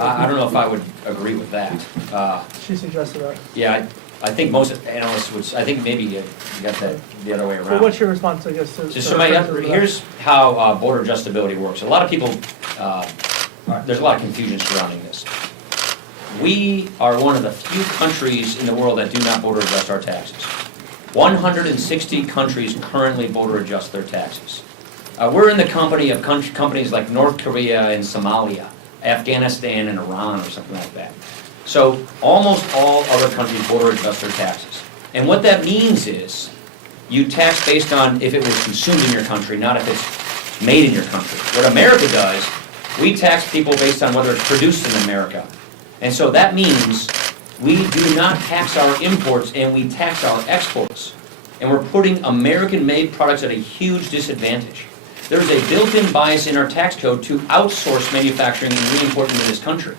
I don't know if I would agree with that. She suggested that. Yeah, I think most analysts would, I think maybe you got that the other way around. Well, what's your response, I guess, to? So here's how border adjustability works. A lot of people, there's a lot of confusion surrounding this. We are one of the few countries in the world that do not border adjust our taxes. 160 countries currently border adjust their taxes. We're in the company of companies like North Korea and Somalia, Afghanistan and Iran or something like that. So almost all other countries border adjust their taxes. And what that means is you tax based on if it was consumed in your country, not if it's made in your country. What America does, we tax people based on whether it's produced in America. And so that means we do not tax our imports and we tax our exports. And we're putting American-made products at a huge disadvantage. There's a built-in bias in our tax code to outsource manufacturing and re-import into this country.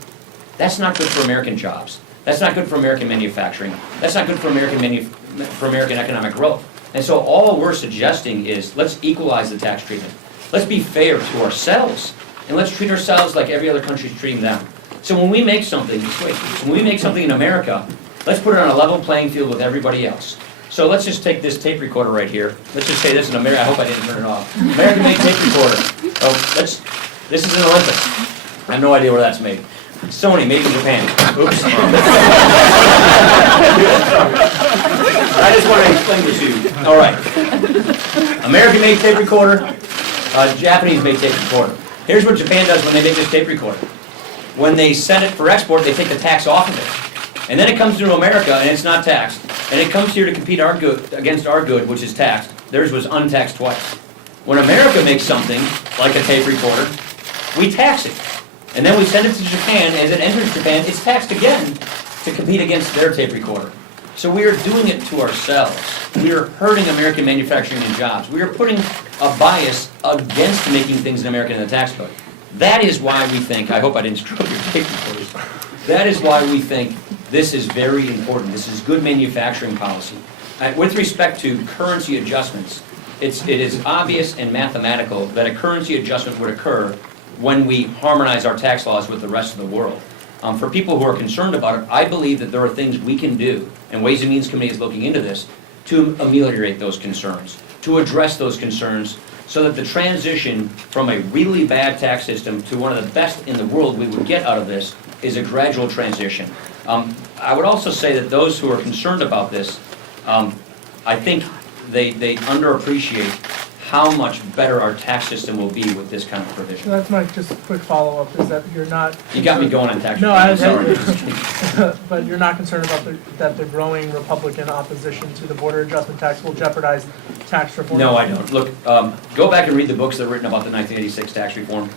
That's not good for American jobs. That's not good for American manufacturing. That's not good for American economic growth. And so all we're suggesting is let's equalize the tax treatment. Let's be fair to ourselves, and let's treat ourselves like every other country's treating them. So when we make something, in America, let's put it on a level playing field with everybody else. So let's just take this tape recorder right here. Let's just say this in America. I hope I didn't turn it off. American-made tape recorder. Oh, this is an Olympus. I have no idea where that's made. Sony, made in Japan. Oops. I just want to explain this to you. All right. American-made tape recorder, Japanese-made tape recorder. Here's what Japan does when they make this tape recorder. When they send it for export, they take the tax off of it. And then it comes to America, and it's not taxed. And it comes here to compete against our good, which is taxed. Theirs was untaxed twice. When America makes something, like a tape recorder, we tax it. And then we send it to Japan. As it enters Japan, it's taxed again to compete against their tape recorder. So we are doing it to ourselves. We are hurting American manufacturing and jobs. We are putting a bias against making things in America in the tax code. That is why we think, I hope I didn't screw up your tape recorders. That is why we think this is very important. This is good manufacturing policy. With respect to currency adjustments, it is obvious and mathematical that a currency adjustment would occur when we harmonize our tax laws with the rest of the world. For people who are concerned about it, I believe that there are things we can do, and Ways and Means Committee is looking into this, to ameliorate those concerns, to address those concerns, so that the transition from a really bad tax system to one of the best in the world we would get out of this is a gradual transition. I would also say that those who are concerned about this, I think they underappreciate how much better our tax system will be with this kind of provision. So that's my just quick follow-up, is that you're not... You got me going on tax No, reform, sorry. But you're not concerned about that the growing Republican opposition to the border adjustment tax will jeopardize tax reform? No, I don't. Look, go back and read the books that are written about the 1986 tax reform.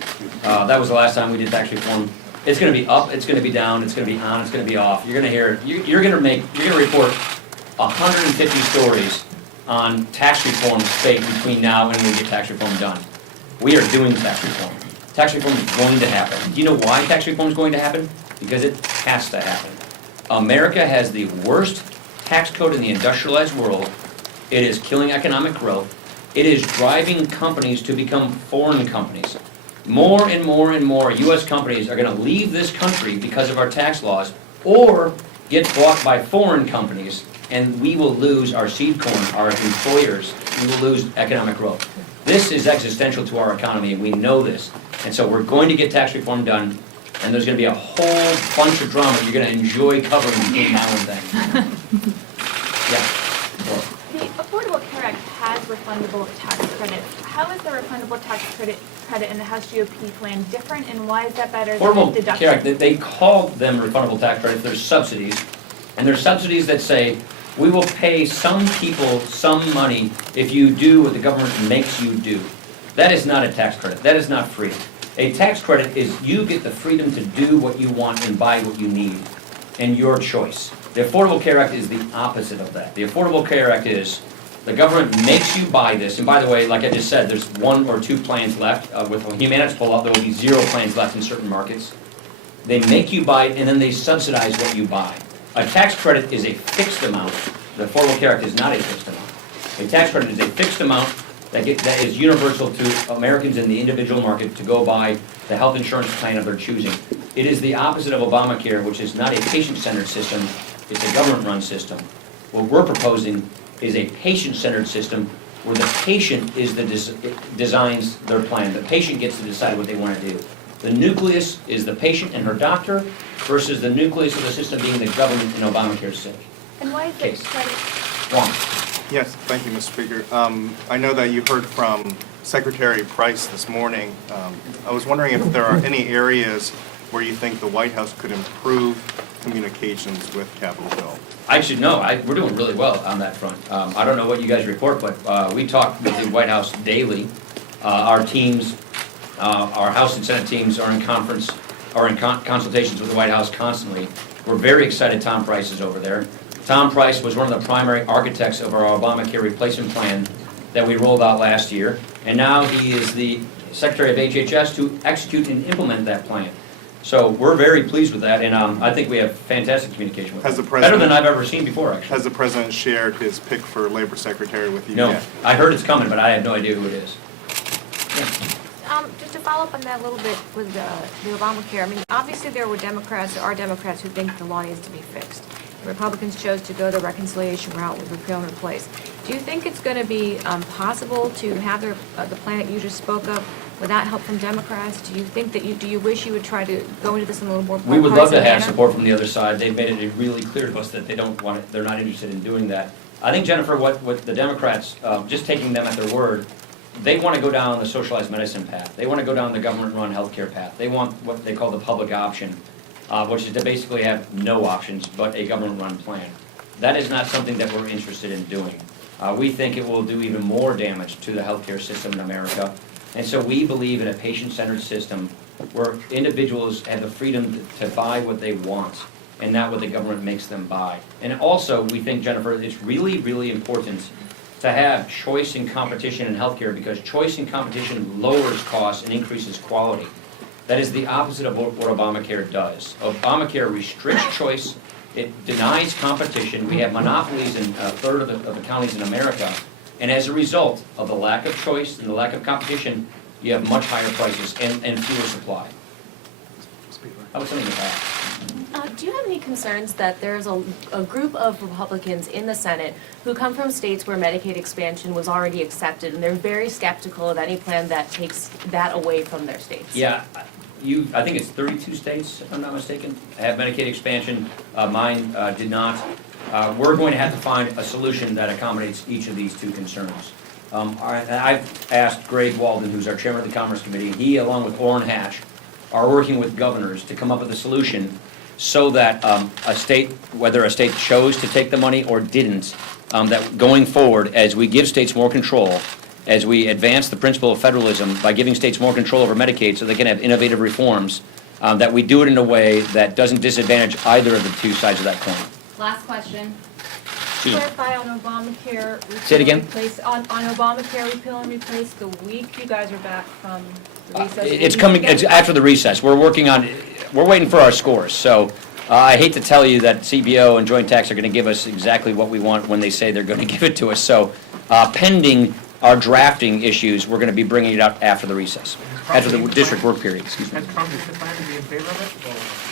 That was the last time we did tax reform. It's going to be up, it's going to be down, it's going to be on, it's going to be off. You're going to hear, you're going to report 150 stories on tax reform debate between now and when we get tax reform done. We are doing tax reform. Tax reform is going to happen. Do you know why tax reform is going to happen? Because it has to happen. America has the worst tax code in the industrialized world. It is killing economic growth. It is driving companies to become foreign companies. More and more and more U.S. companies are going to leave this country because of our tax laws or get bought by foreign companies, and we will lose our seed corn, our employers. We will lose economic growth. This is existential to our economy, and we know this. And so we're going to get tax reform done, and there's going to be a whole bunch of drama you're going to enjoy covering between now and then. Yeah. The Affordable Care Act has refundable tax credits. How is the refundable tax credit in the House GOP plan different, and why is that better than Affordable deduction? Care Act, they call them refundable tax credits. There's subsidies, and there's subsidies that say we will pay some people some money if you do what the government makes you do. That is not a tax credit. That is not free. A tax credit is you get the freedom to do what you want and buy what you need, and your choice. The Affordable Care Act is the opposite of that. The Affordable Care Act is the government makes you buy this, and by the way, like I just said, there's 1 or 2 plans left. With Humana's pull-up, there will be 0 plans left in certain markets. They make you buy it, and then they subsidize what you buy. A tax credit is a fixed amount. The Affordable Care Act is not a fixed amount. A tax credit is a fixed amount that is universal to Americans in the individual market to go buy the health insurance plan of their choosing. It is the opposite of Obamacare, which is not a patient-centered system, it's a government-run system. What we're proposing is a patient-centered system where the patient is the designs their plan. The patient gets to decide what they want to do. The nucleus is the patient and her doctor versus the nucleus of the system being the government in Obamacare's sake. And why is Case. the credit? Juan. Yes, thank you, Mr. Speaker. I know that you heard from Secretary Price this morning. I was wondering if there are any areas where you think the White House could improve communications with Capitol Hill. I should know, we're doing really well on that front. I don't know what you guys report, but we talk with the White House daily. Our teams, our House and Senate teams are in conference, are in consultations with the White House constantly. We're very excited Tom Price is over there. Tom Price was one of the primary architects of our Obamacare replacement plan that we rolled out last year, and now he is the Secretary of HHS to execute and implement that plan. So we're very pleased with that, and I think we have fantastic communication with Has him. the Better than president- I've ever seen before, actually. Has the President shared his pick for Labor Secretary with you No, yet? I heard it's coming, but I have no idea who it is. Just to follow up on that a little bit with the Obamacare, I mean, obviously there are Democrats who think the law needs to be fixed. The Republicans chose to go the reconciliation route with repeal and replace. Do you think it's going to be possible to have the plan that you just spoke of without help from Democrats? Do you think that do you wish you would try to go into this in a little more We would love to bipartisan have manner? support from the other side. They've made it really clear to us that they don't want it, they're not interested in doing that. I think, Jennifer, what the Democrats, just taking them at their word, they want to go down the socialized medicine path. They want to go down the government-run healthcare path. They want what they call the public option, which is to basically have no options but a government-run plan. That is not something that we're interested in doing. We think it will do even more damage to the healthcare system in America. And so we believe in a patient-centered system where individuals have the freedom to buy what they want and not what the government makes them buy. And also, we think, Jennifer, it's really, really important to have choice and competition in healthcare because choice and competition lowers costs and increases quality. That is the opposite of what Obamacare does. Obamacare restricts choice, it denies competition, we have monopolies in a third of the counties in America, and as a result of the lack of choice and the lack of competition, you have much higher prices and fewer supply. How about something like that? Do you have any concerns that there's a group of Republicans in the Senate who come from states where Medicaid expansion was already accepted, and they're very skeptical of any plan that takes that away from their states? Yeah, I think it's 32 states, if I'm not mistaken, have Medicaid expansion. Mine did not. We're going to have to find a solution that accommodates each of these two concerns. I've asked Greg Walden, who's our chairman of the Commerce Committee, and he, along with Orrin Hatch, are working with governors to come up with a solution so that a state, whether a state chose to take the money or didn't, that going forward, as we give states more control, as we advance the principle of federalism by giving states more control over Medicaid so they can have innovative reforms, that we do it in a way that doesn't disadvantage either of the two sides of that coin. Last question. Susan. Clarify on Obamacare. Say it again. On Obamacare repeal and replace, the week you guys are back from the recess. It's coming, it's after the recess. We're waiting for our scores. So I hate to tell you that CBO and joint tax are going to give us exactly what we want when they say they're going to give it to us. So pending our drafting issues, we're going to be bringing it out after the recess, after the district work period, excuse me. Has Trump, is the plan to be in favor of it?